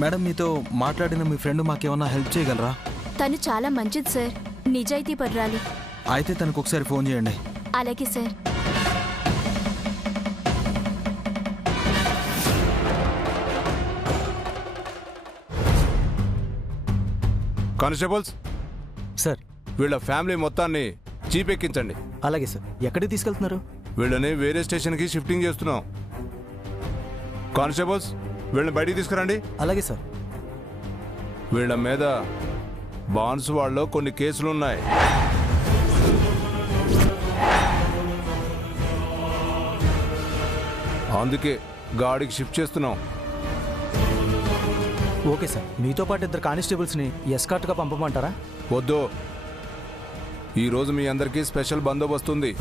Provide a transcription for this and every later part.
Madam మీతో మాట్లాడిన మీ friend మాకేమన్నా help చేయగలరా? తను చాలా మంచిది సార్, నిజాయితీ పర్రాలి. అయితే తనకు ఒకసారి ఫోన్ చేయండి. అలాగే సార్. కానిస్టేబుల్స్ సార్, వీళ్ళ ఫ్యామిలీ మొత్తాన్ని జీప్ ఎక్కించండి. అలాగే సార్. ఎక్కడికి తీసుకెళ్తున్నారు? వీళ్ళని వేరే స్టేషన్కి షిఫ్టింగ్ చేస్తున్నాం. కానిస్టేబుల్స్ వీళ్ళని బయటికి తీసుకురండి. అలాగే సార్. వీళ్ళ మీద బాన్స్ వాళ్ళలో కొన్ని కేసులు ఉన్నాయి. అందుకే గాడికి షిఫ్ట్ చేస్తున్నాం. Okay sir. మీతో పాటు 2 కానిస్టేబుల్స్ని ఎస్కార్ట్గా పంపమంటారా? వద్దు, ఈరోజు మీ అందరికీ స్పెషల్ బందోబస్తు ఉంది.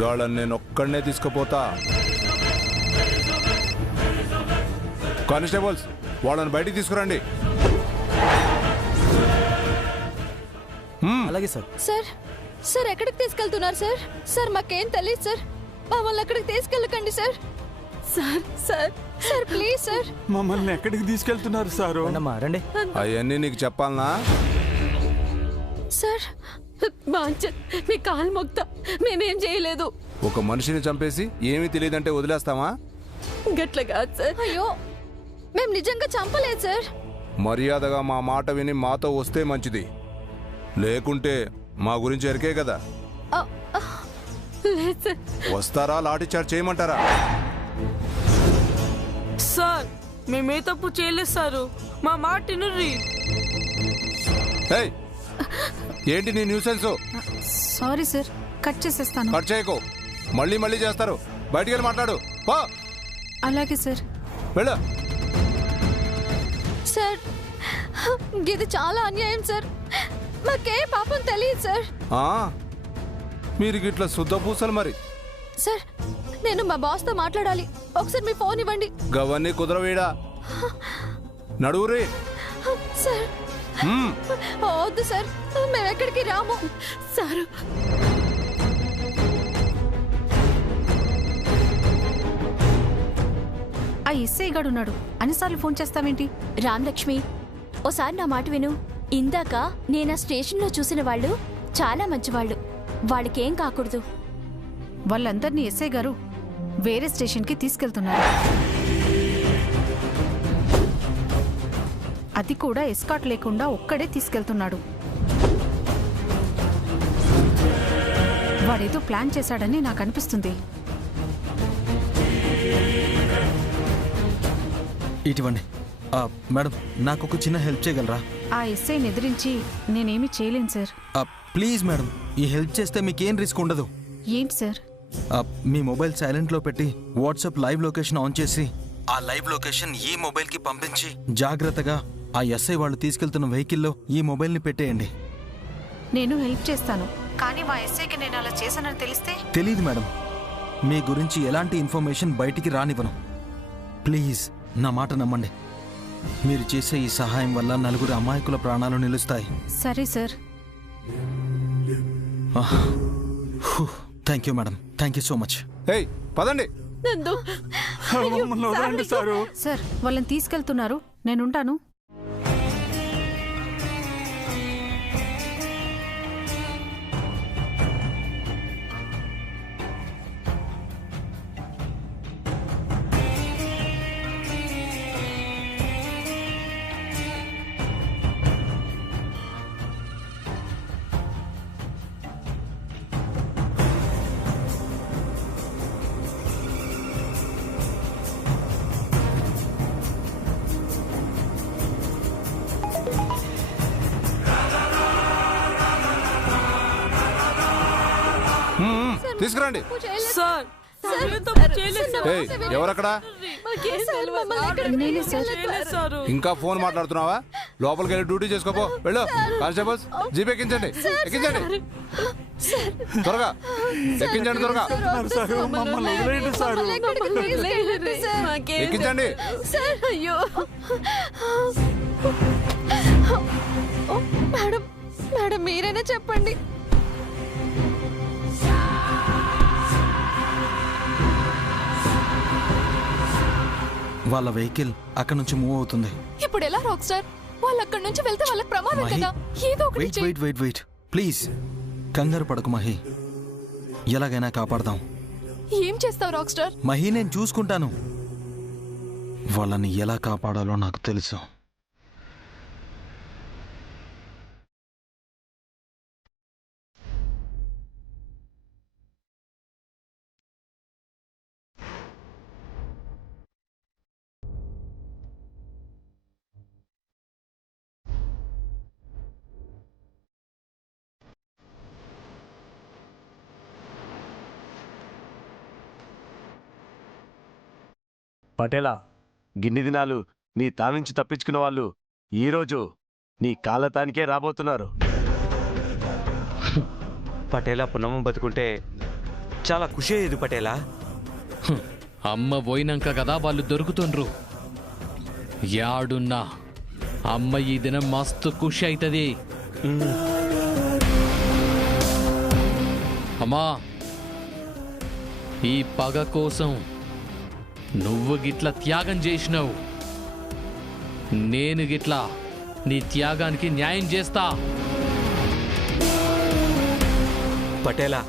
గాళ్ళని నేను ఒక్కడనే తీసుకుపోతా. కానిస్టేబుల్స్ వాళ్ళని బయటికి తీసుకురండి. అలాగే సార్. సార్ సార్ ఎక్కడికి తీసుకెళ్తున్నారు సార్? సార్ మాకేం తెలియదు సార్, మమ్మల్ని ఎక్కడికి తీసుకెళ్ళకండి sir. Sir sir sir please sir. మమ్మల్ని ఎక్కడికి తీసుకెళ్తున్నారు సారు? రండి. అవన్నీ నీకు చెప్పాలనా? సార్ మీ కాలు మొక్తా, మేమేం చేయలేదు. ఒక మనిషిని చంపేసి ఏమీ తెలియదంటే వదిలేస్తామా? గట్ల కాదు సార్. అయ్యో మేము నిజంగా చంపలేదు సార్. మర్యాదగా మా మాట విని మాతో వస్తే మంచిది, లేకుంటే మా గురించి ఎరికే కదా. లేదు సార్. వస్తారా లాఠీ చార్జ్ చేయమంటారా? సార్ మేమే తప్పు చేయలేదు సారు, మా మాట వినుర్రి. ఏయ్, ఏంటి నీ న్యూసెన్స్? సారీ సార్, కట్ చేసేస్తాను. కట్ చేయకు, మళ్ళీ మళ్ళీ చేస్తారు. బయటికి వెళ్ళి మాట్లాడు. పో. అలాగే సార్. వెళ్ళు. సార్ ఇది చాలా అన్యాయం సార్, మాకే పాపం తెలియదు సార్. మీరు గిట్ల శుద్ధ పూసలు మరి. సార్ నేను మా బాస్తో మాట్లాడాలి, ఒకసారి మీ ఫోన్ ఇవ్వండి. గవన్నీ కుదరవేడా? నడువురే. సార్ వద్దు సార్, మేము ఎక్కడికి రాము సారు. ఆ ఎస్ఐ గడున్నాడు, అన్నిసార్లు ఫోన్ చేస్తావేంటి? రామలక్ష్మి ఓసారి నా మాట విను. ఇందాక నేను ఆ స్టేషన్లో చూసిన వాళ్ళు చాలా మంచివాళ్ళు, వాళ్ళకేం కాకూడదు. వాళ్ళందరినీ ఎస్ఐ గారు వేరే స్టేషన్కి తీసుకెళ్తున్నారు. అది కూడా ఎస్కాట్ లేకుండా ఒక్కడే తీసుకెళ్తున్నాడు. వాడేదో ప్లాన్ చేశాడని నాకు అనిపిస్తుంది. ఇటువంటి మేడం నాకు ఒక చిన్న హెల్ప్ చేయగలరా? ఆ ఎస్ఐని ఎదిరించి నేనేమీ చేయలేను సార్. ప్లీజ్ మేడం, ఈ హెల్ప్ చేస్తే మీకేం రిస్క్ ఉండదు. ఏంటి సార్? మీ మొబైల్ సైలెంట్లో పెట్టి వాట్సాప్ లైవ్ లొకేషన్ ఆన్ చేసి ఆ లైవ్ లొకేషన్ ఈ మొబైల్కి పంపించి జాగ్రత్తగా ఆ ఎస్ఐ వాళ్ళు తీసుకెళ్తున్న వెహికల్లో ఈ మొబైల్ని పెట్టేయండి. నేను హెల్ప్ చేస్తాను, కానీ మా ఎస్ఐకి నేను అలా చేశానని తెలిస్తే? తెలీదు మేడం, మీ గురించి ఎలాంటి ఇన్ఫర్మేషన్ బయటికి రానివ్వను. ప్లీజ్ నా మాట నమ్మండి. మీరు చేసే ఈ సహాయం వల్ల 4 అమాయకుల ప్రాణాలు నిలుస్తాయి. సరే sir. Thank you madam, thank you so much. ఏయ్ పదండి. మమ్మల్ని వదలండి సారు. సార్ వాళ్ళని తీసుకెళ్తున్నారు, నేనుంటాను. తీసుకురండి. సార్ ఎవరక్కడ? ఇంకా ఫోన్ మాట్లాడుతున్నావా? లోపలికి వెళ్ళి డ్యూటీ చేసుకోపో. వెళ్ళు. కానిస్టేబుల్స్ జీప్ ఎక్కించండి, ఎక్కించండి త్వరగా, ఎక్కించండి త్వరగా, ఎక్కించండి. అయ్యో మేడం, మేడం మీరైనా చెప్పండి. వాళ్ళ వెహికల్ అక్కడ నుంచి మూవ్ అవుతుంది. ఇప్పుడు ఎలా రాక్ స్టార్? వాళ్ళు అక్కడి నుంచి వెళ్తే వాళ్ళకి ప్రమాదం మహి, కదా. ఏదో ఒకటి వెయిట్ చెయ్. వెయిట్ వెయిట్ వెయిట్ ప్లీజ్, కంగారు పడకు మహి. ఎలాగైనా కాపాడదాం. ఏం చేస్తావు రాక్ స్టార్? మహి, నేను చూసుకుంటాను. వాళ్ళని ఎలా కాపాడాలో నాకు తెలుసు. పటేలా, గిన్ని దినాలు నీ తానుంచి తప్పించుకున్న వాళ్ళు ఈరోజు నీ కాళ్ళతానికే రాబోతున్నారు. పటేలా పునమ్మ బతుకుంటే చాలా ఖుషి అయ్యేది పటేలా. అమ్మ పోయినాక కదా వాళ్ళు దొరుకుతుండ్రు. యాడున్నా అమ్మ ఈ దినం మస్తు ఖుషి అవుతుంది. అమ్మా, ఈ పగ కోసం నువ్వు గిట్ల త్యాగం చేసినావు. నేను గిట్లా నీ త్యాగానికి న్యాయం చేస్తా. పటేలా,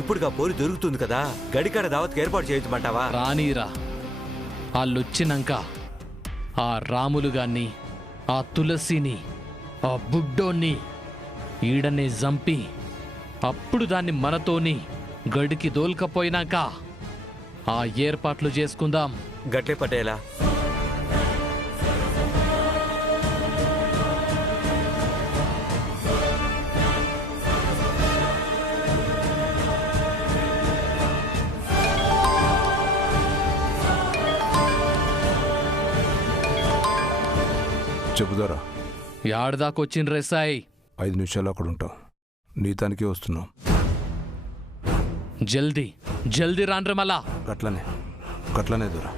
ఇప్పుడుగా పోలి దొరుకుతుంది కదా, గడికాడ దావత్కి ఏర్పాటు చేయమంటావా? రానీరా, వాళ్ళొచ్చినాక ఆ రాములు గాన్ని, ఆ తులసిని, ఆ బుడ్డోన్ని ఈడనే జంపి అప్పుడు దాన్ని మనతోని గడికి దోల్కపోయినాక ఆ ఏర్పాట్లు చేసుకుందాం. గట్లే పటేలా. చెబుదారా. యాడదాకొచ్చిండ్రే సాయి? 5 నిమిషాలు అక్కడ ఉంటాం. నీ తనకి వస్తున్నాం. జల్దీ జల్దీ రాండ్రే మళ్ళా. గట్లనే దూరా.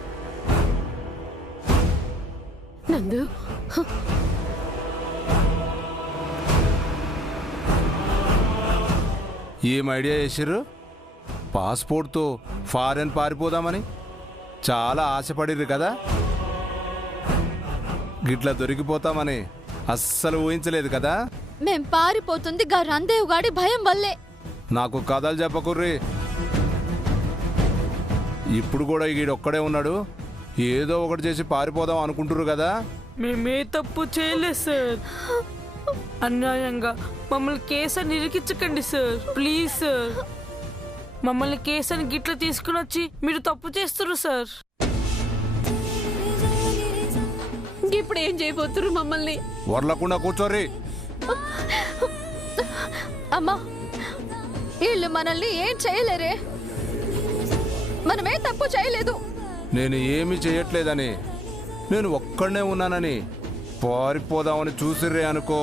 నందు, ఏం ఐడియా చేసిర్రు? పాస్పోర్ట్తో ఫారెన్ పారిపోదామని చాలా ఆశపడిర్రు కదా. గిట్లా దొరికిపోతామని అస్సలు ఊహించలేదు కదా. మేం పారిపోతుంది గా రందేవ్ గాడి భయం వల్లే. నాకు కథలు చెప్పకుర్రి. ఇప్పుడు కూడా ఈడొక్కడే ఉన్నాడు. ఏదో ఒకటి చేసి పారిపోదాం అనుకుంటుర్రు కదా. మేమే తప్పు చేయలేదు సార్. అన్యాయంగా మమ్మల్ని కేసని నిరికించకండి సార్, ప్లీజ్ సార్. మమ్మల్ని కేసని గిట్ల తీసుకుని వచ్చి మీరు తప్పు చేస్తున్నారు సార్. ఇప్పుడు ఏం చేయబోతున్నారు మమ్మల్ని? వర్లకుండా కూర్చోర్రి. అమ్మా, వీళ్ళు మనల్ని ఏం చేయలేరే. మనమే తప్పు చేయలేదు. నేను ఏమీ చేయట్లేదని, నేను ఒక్కడనే ఉన్నానని పారిపోదామని చూసిర్రే అనుకో,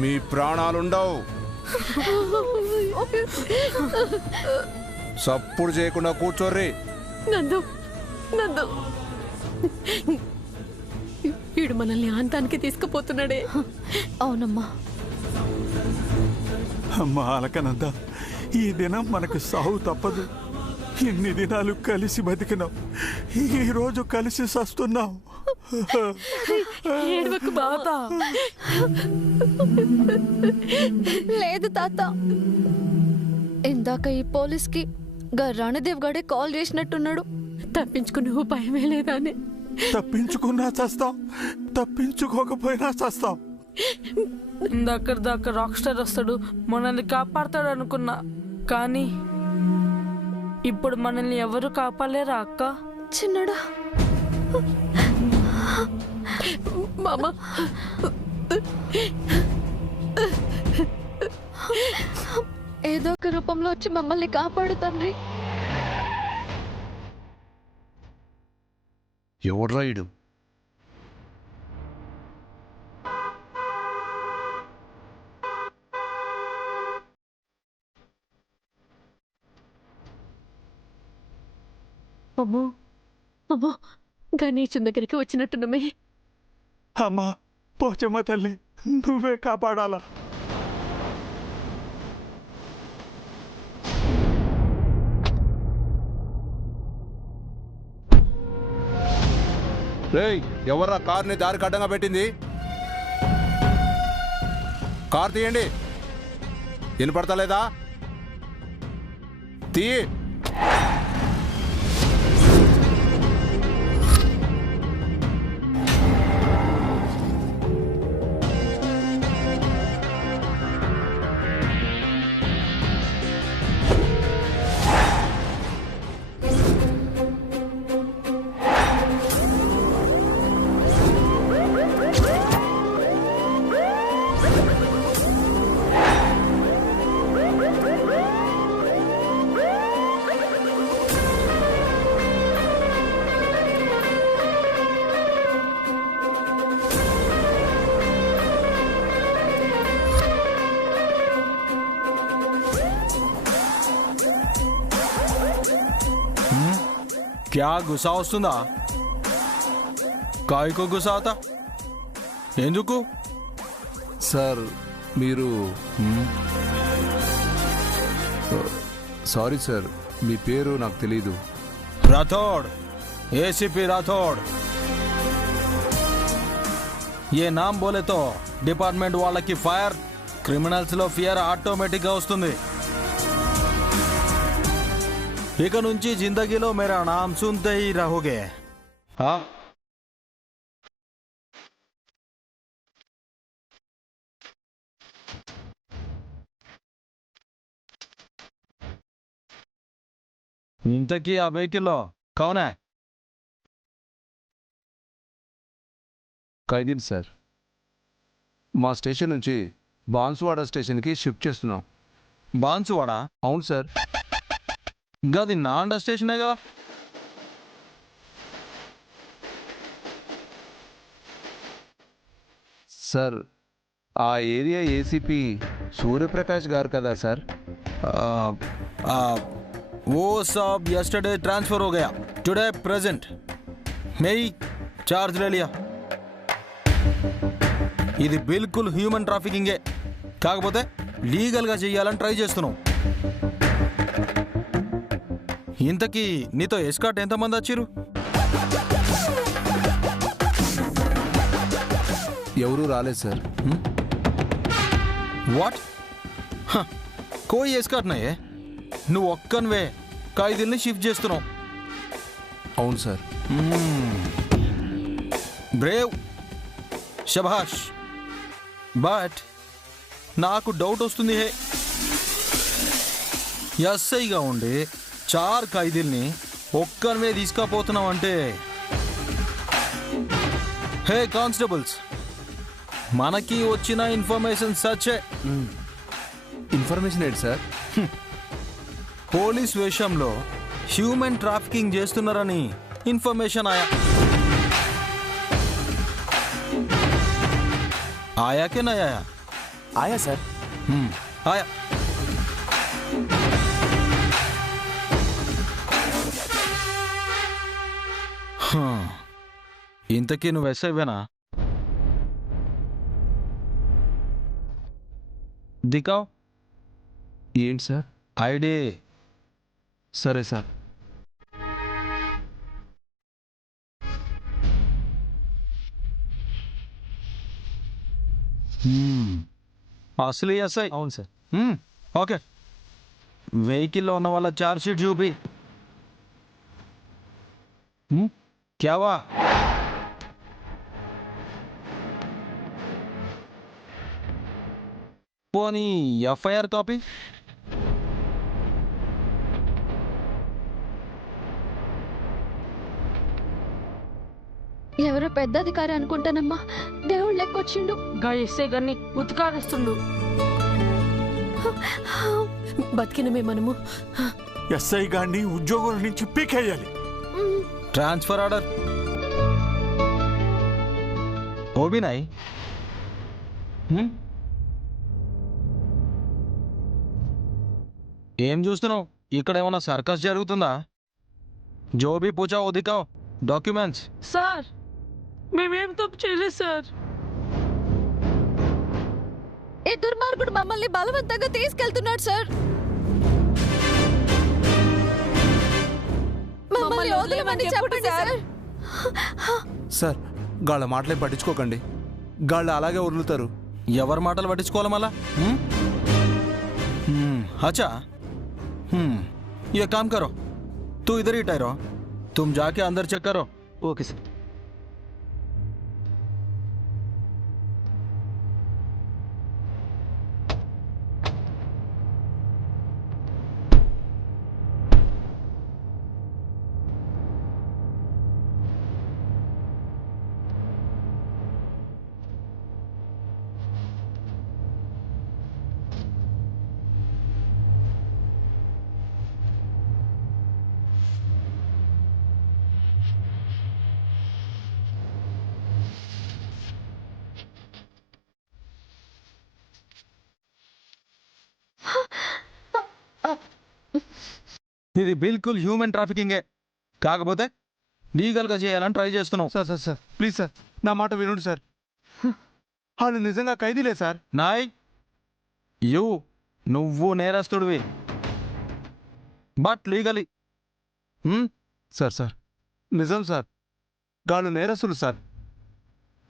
మీ ప్రాణాలుండవు. సప్పుడు చేయకుండా కూర్చోర్రి. నందు, నందు, వీడు మనల్ని ఆంతానికి తీసుకుపోతున్నాడే. అవునమ్మా. అమ్మా అలకనంద, ఈ దినం మనకు సావు తప్పదు. ఇన్ని దినాలు కలిసి బతికినాం, ఈ రోజు కలిసి సస్తున్నాం. ఏడవకు బాబా. లేదు తాత, ఇందాక ఈ పోలీస్కి గా రణదేవ్ గడే కాల్ చేసినట్టున్నాడు. తప్పించుకునే ఉపాయమే లేదా అని. తప్పించుకున్నా చస్తాం, తప్పించుకోకపోయినా చస్తాం. దగ్గర దాకా రాక్ స్టార్ వస్తాడు, మనల్ని కాపాడతాడు అనుకున్నా. కానీ ఇప్పుడు మనల్ని ఎవరు కాపాడలేరా అక్క? చిన్నడా, మామ, ఏదో ఒక రూపంలో వచ్చి మమ్మల్ని కాపాడు తండ్రి. ఎవడ్రా ఈడు? అమ్మో అమ్మో, గణేశుని దగ్గరికి వచ్చినట్టున్నమే. అమ్మా పోచమ్మ తల్లి, నువ్వే కాపాడాలా. రేయ్, ఎవర్రా కార్ని దారి కడ్డంగా పెట్టింది? కార్ తీయండి. వినపడతలేదా? తీ. क्या గుసా వస్తుందా? కాయకు గుసా అవుతా ఎందుకు? సార్ మీరు సారీ సార్, మీ పేరు నాకు తెలీదు. राठौड़, एसीपी राठौड़। ये नाम बोले तो डिपार्टमेंट వాళ్ళకి ఫైర్, క్రిమినల్స్ లో ఫియర్ ఆటోమేటిక్ గా వస్తుంది. ఇక నుంచి జిందగీలో మేరా నామ్ సున్తే హీ రహోగే. ఇంతకీ ఆ వెహికల్లో కౌనా? ఖైదీన్ సార్, మా స్టేషన్ నుంచి బాన్సువాడ స్టేషన్కి షిఫ్ట్ చేస్తున్నాం. బాన్సువాడా? అవును సార్. గది నా అండర్ స్టేషనే కదా. సార్, ఆ ఏరియా ఏసీపీ సూర్యప్రకాష్ గారు కదా సార్? वो सब यस्टरडे ट्रांसफर हो गया, टुडे प्रेजेंट मैं ही चार्ज ले लिया. ఇది బిల్కుల్ హ్యూమన్ ట్రాఫికింగే, కాకపోతే లీగల్గా చెయ్యాలని ట్రై చేస్తున్నాం. ఇంతకీ నీతో ఎస్కాట్ ఎంతమంది వచ్చారు? ఎవరూ రాలేదు సార్. వాట్? కోయి ఎస్కాట్ నయ్యే, నువ్వు ఒక్కనివే ఖైదీల్ని షిఫ్ట్ చేస్తున్నావు. అవును సార్. బ్రేవ్, శభాష్. బట్ నాకు డౌట్ వస్తుంది. హే, ఎస్ఐగా ఉండి 4 ఖైదీల్ని ఒక్కనివే తీసుకపోతున్నావు అంటే, హే కానిస్టేబుల్స్, మనకి వచ్చిన ఇన్ఫర్మేషన్ సచ్చే. ఇన్ఫర్మేషన్ ఏంటి సార్? పోలీస్ వేషంలో హ్యూమన్ ట్రాఫికింగ్ చేస్తున్నారని ఇన్ఫర్మేషన్ ఆయా కే నయా? ఆయా సార్. ఆయా. ఇంతకీ నువ్వు ఎస్ఐవేనా? దికావ్. ఏంటి సార్? ఐడి. సరే సార్. అసలు ఎస్ఐ? అవును సార్. ఓకే, వెహికల్లో ఉన్న వాళ్ళ చార్జ్ షీట్ చూపి. క్యావా? పోనీ ఎఫ్ఐఆర్ కాపీ? ఎవరో పెద్ద అధికారి అనుకుంటానమ్మా, దేవుడు లెక్కొచ్చిండు. గా ఎస్ఐ గారిని ఉతికారేస్తుండు. బతికినమే మనము. ఎస్ఐ గారిని ఉద్యోగుల నుంచి పీకేయాలి. Transfer order. ఓబినాయ్, ఏం చూస్తున్నావు? ఇక్కడ ఏమన్నా సర్కస్ జరుగుతుందా? జోబీ పూచా ఉదికావ్ డాక్యుమెంట్స్. సార్, మేమేం తప్పు చేయలేదు సార్. ఏ దుర్మార్గుడు మమ్మల్ని బలవంతంగా తీసుకెళ్తున్నాడు సార్. మమ్మల్ని వదిలేమని చెప్పండి సార్. సార్ గాళ్ళ మాటలేం పట్టించుకోకండి, గాళ్ళు అలాగే వదులుతారు. ఎవరి మాటలు పట్టించుకోవాలి మళ్ళా? अच्छा ये काम करो, तू इधर ही ठहरो, तुम जाके अंदर चेक करो. Okay sir. ఇది బిల్కుల్ హ్యూమన్ ట్రాఫికింగే, కాకపోతే లీగల్గా చేయాలని ట్రై చేస్తున్నాం. Sir sir sir please sir, నా మాట వినండి సార్. వాళ్ళు నిజంగా ఖైదీలే సార్. నాయ్ నువ్వు నేరస్తుడివి, బట్ లీగలీ. సార్ సార్ నిజం సార్, గాళ్ళు నేరస్తులు సార్.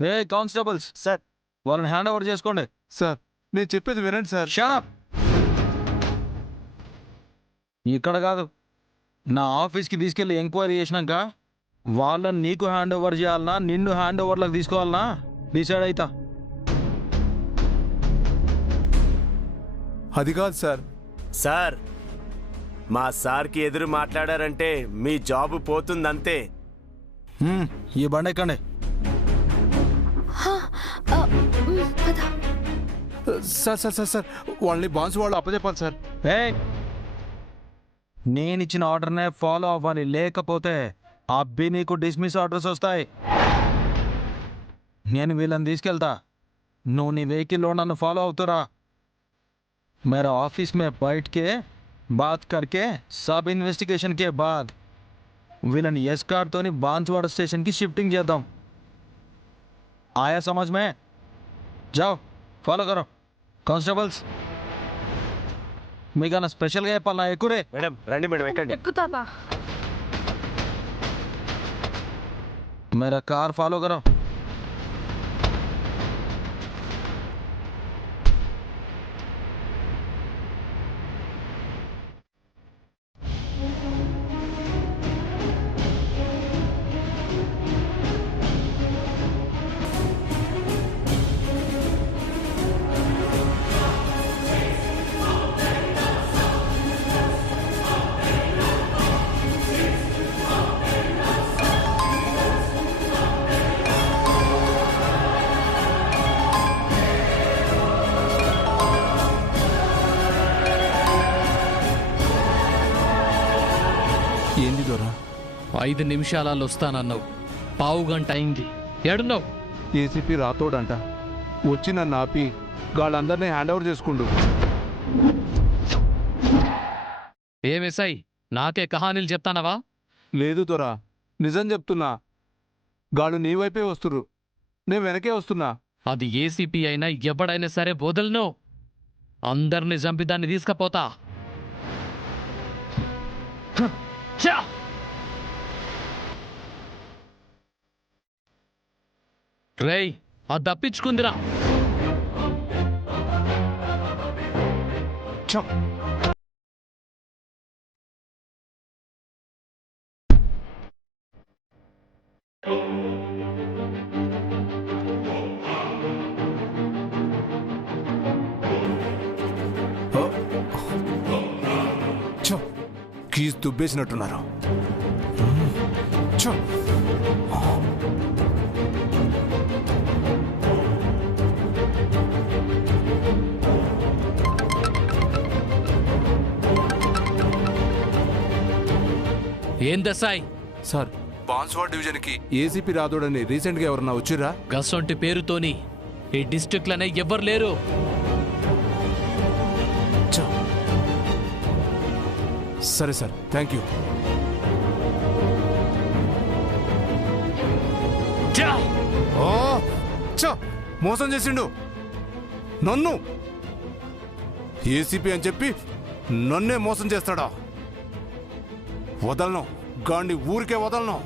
ఏ కానిస్టేబుల్స్ సార్. వాళ్ళని హ్యాండ్ ఓవర్ చేసుకోండి. సార్ నేను చెప్పేది వినండి సార్. షాప్ ఇక్కడ కాదు, నా ఆఫీస్కి తీసుకెళ్ళి ఎంక్వైరీ చేసినాక వాళ్ళని నీకు హ్యాండ్ ఓవర్ చేయాలనా నిన్ను హ్యాండ్ ఓవర్లోకి తీసుకోవాలనా డిసైడ్ అవుతా. అది కాదు సార్. సార్ మా సార్కి ఎదురు మాట్లాడారంటే మీ జాబ్ పోతుందంతే. ఈ బండి ఎక్కండి. సార్ సార్ సార్ సార్ వాళ్ళని బాన్స్ వాళ్ళు అప్పచెప్పాలి సార్. నేనిచ్చిన ఆర్డర్నే ఫాలో అవ్వాలి, లేకపోతే అబ్బి నీకు డిస్మిస్ ఆర్డర్స్ వస్తాయి. నేను వీళ్ళని తీసుకెళ్తా, నువ్వు నీ వెహికల్లో నన్ను ఫాలో అవుతురా. मेरा ऑफिस में बैठ के बात करके सब इन्वेस्टिगेशन के बाद विलन एस्कार्ट तोनी बांसवाड़ा स्टेशन की शिफ्टिंग చేద్దాం. आया समझ में? जाओ फॉलो करो. कांस्टेबल्स మీకన్నా స్పెషల్గా చెప్పాలన్నా ఎక్కురే. మేడం రండి మేడం ఎక్కండి. ఎక్కుతావా? मेरा कार फॉलो करो. ఏంది దొరా? 5 నిమిషాలలో వస్తానన్నావు, పావు గంట అయింది, ఏడున్నావు? ఏసీపీ రాతోడంట, వచ్చి నన్ను ఆపి వాళ్ళందరినీ హ్యాండ్ ఓవర్ చేసుకుండు. ఏమెస్ఐ నాకే కహానీలు చెప్తానవా? లేదు దొరా, నిజం చెప్తున్నా. గాళ్ళు నీ వైపే వస్తురు, నేను వెనకే వస్తున్నా. అది ఏసీపీ అయినా ఎవడైనా సరే వదలను. అందరిని చంపి దాన్ని తీసుకపోతా. రేయ్ అది తప్పించుకుందిరా. కీస్ దుబ్బేసినట్టున్నారు. ఏం దసాయ్? సార్ బాన్స్వాడ్ డివిజన్ కి ఏసీపీ రాదోడని రీసెంట్ గా ఎవరన్నా వచ్చిరా? గసొంటి పేరుతోని ఈ డిస్ట్రిక్ట్ లోనే ఎవ్వరు లేరు. సరే సార్, థ్యాంక్ యూ. మోసం చేసిండు నన్ను. ఏసీపీ అని చెప్పి నన్నే మోసం చేస్తాడా? వదలను, గాండి ఊరికే వదలను.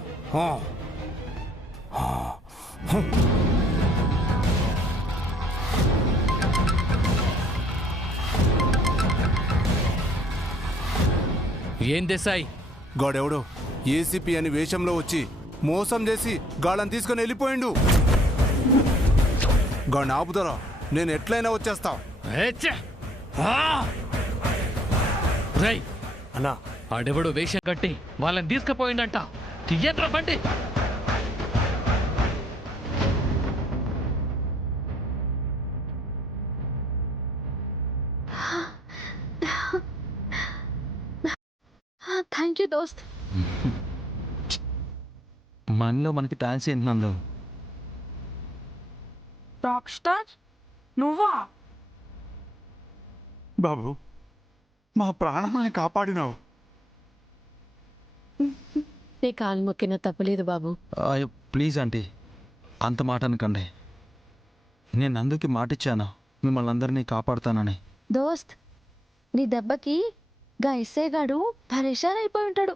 ఏం దేశాయ్? గాడెవడో ఏసీపీ అని వేషంలో వచ్చి మోసం చేసి గాళ్ళని తీసుకొని వెళ్ళిపోయిండు. గాడిని ఆపుతారా? నేను ఎట్లయినా వచ్చేస్తా. రేయ్, అన్నా ఆడెవడో వేషం కట్టి వాళ్ళని తీసుకుపోయిందంట. తీయండ్రా బండి. థ్యాంక్ యూ దోస్త్. మనలో మనకి థ్యాంక్స్ ఏంటి నందు? రాక్ స్టార్ నువ్వా? బాబు, మా ప్రాణాలను కాపాడినావు. నీ కాలు మొక్కిన తప్పలేదు బాబు. ప్లీజ్ ఆంటీ, అంత మాట అనకండి. నేను నందుకి మాటిచ్చాను మిమ్మల్ని అందరినీ కాపాడుతానని. దోస్త్, నీ దెబ్బకి గా ఎస్ఐ గాడు పరేషాన్ అయిపోయి ఉంటాడు.